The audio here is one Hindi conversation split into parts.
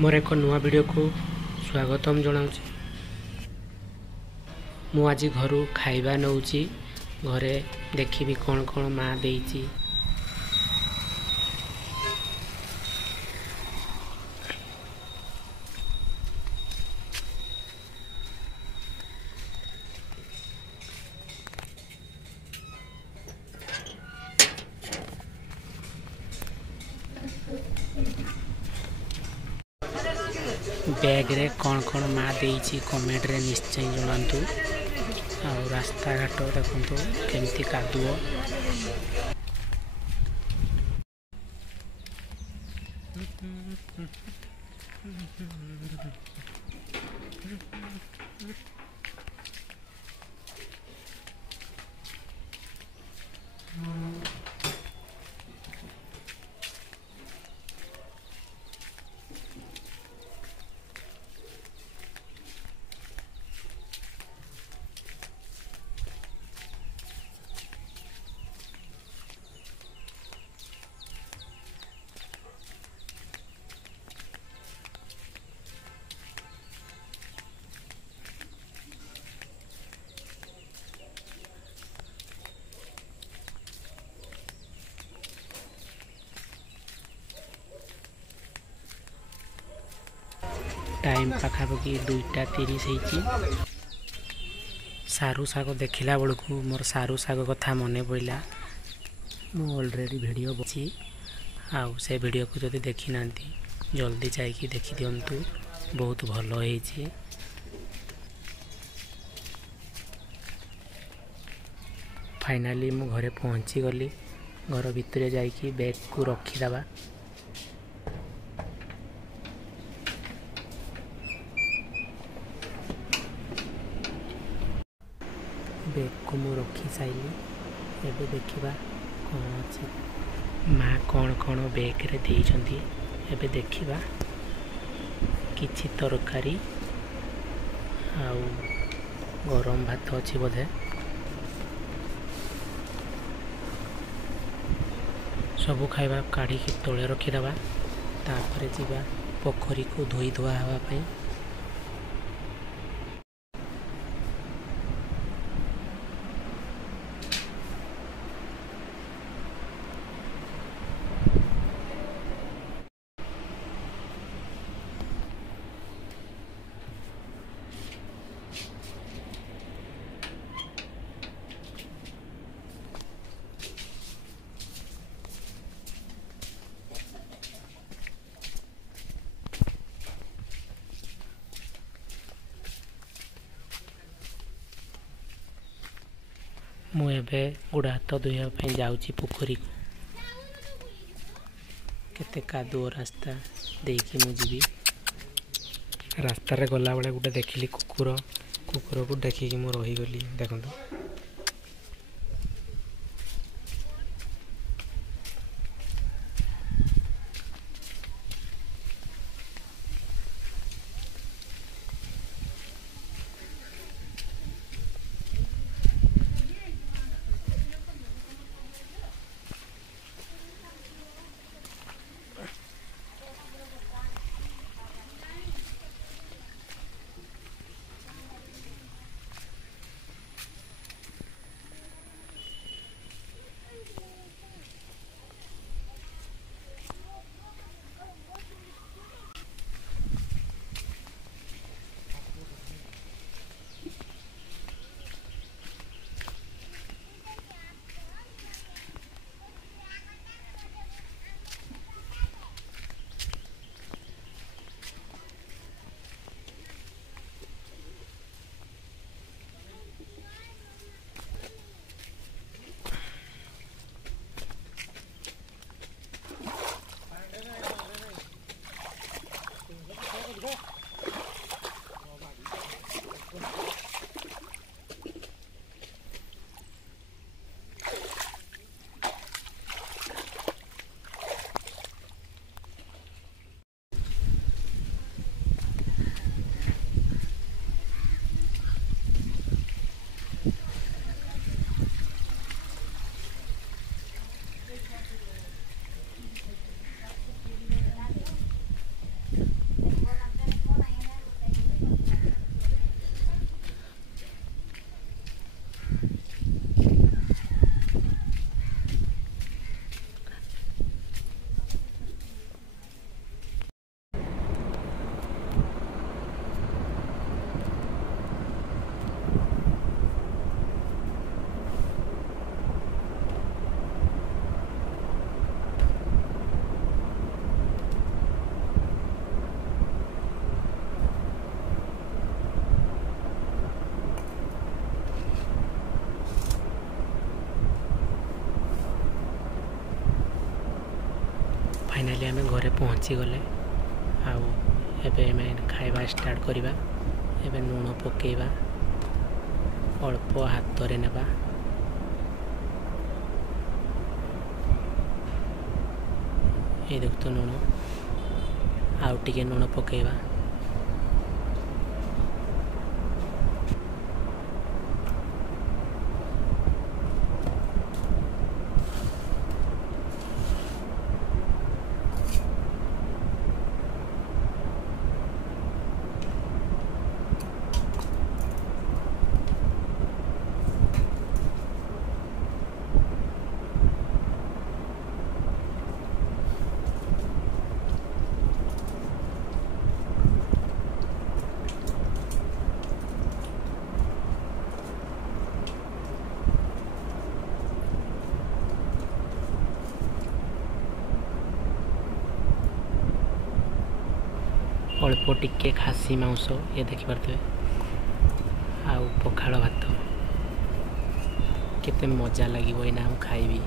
मोर एक नुआ वीडियो को स्वागतम जनाऊँ। मु आज घर खाइबा नौची घरे देखी कौन कौन माँ देइची। बैग रे कौन कौन माँ देइची कमेंट रे निश्चय जनातु। आ रास्ता घाट देखु केमती कादुओ। टाइम पाखापाखि 2:30 होती। सारू साग देखला बेलू मोर सारू साग कथा मन पड़ा। मु ऑलरेडी वीडियो बची आउ से वीडियो को जदि देखी ना जल्दी जाइए देखी दिंतु। बहुत भल होइछि। फाइनाली मु घरे पहुँची गली। घर भितर जाइए बैग को रखीदबा। बैग को मु रखी साइली। एबे देखिबा कौन अच्छी माँ कौन कौन बैग रे देइछंती। एबे देखिबा किछि तरकारी आउ गरम भात अच्छी बोधे। सबू खाइबा काढ़ी तले रखीदबा। तापर जीवा पोखरी को धोई धुआ हवा पाई। मुझे गोड़ हाथ धोइबा जाऊँगी पोखरी को। केते कादुओ रास्ता देकी मुझी रास्ता रे गला बेले गोटे देखिली कुकुर को देखिकी मु रहीगली। देखो फाइनाली आम घरे पहुँची गले आम खाइबा स्टार्ट करवा। एबे लूण पकेबा अल्प हाथ रे नेबा ये देख तो लूण आउ टिके लूण पकेबा अल्प टिके खासी मांस ये देखिपे आउ पखाड़ भात केते मजा लगे एना खाइबी।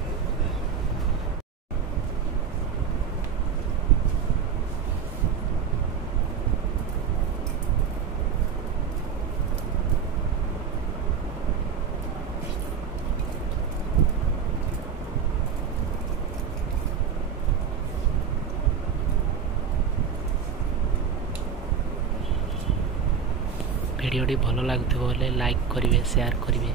भिडियोटी भल लगुले लाइक करेंगे, शेयर करेंगे।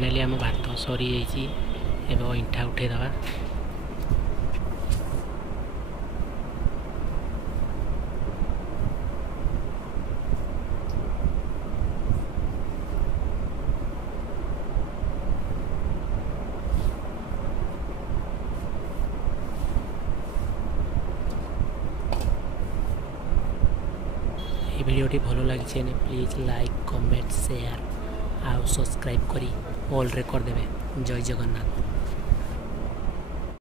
फाइनाली आम भात सरी जाइए एवं अइंठा उठेदवा। भिडियोटी भल लगी प्लीज लाइक कमेंट शेयर आउ सब्सक्राइब करी ऑल रे कर देबे। जय जगन्नाथ।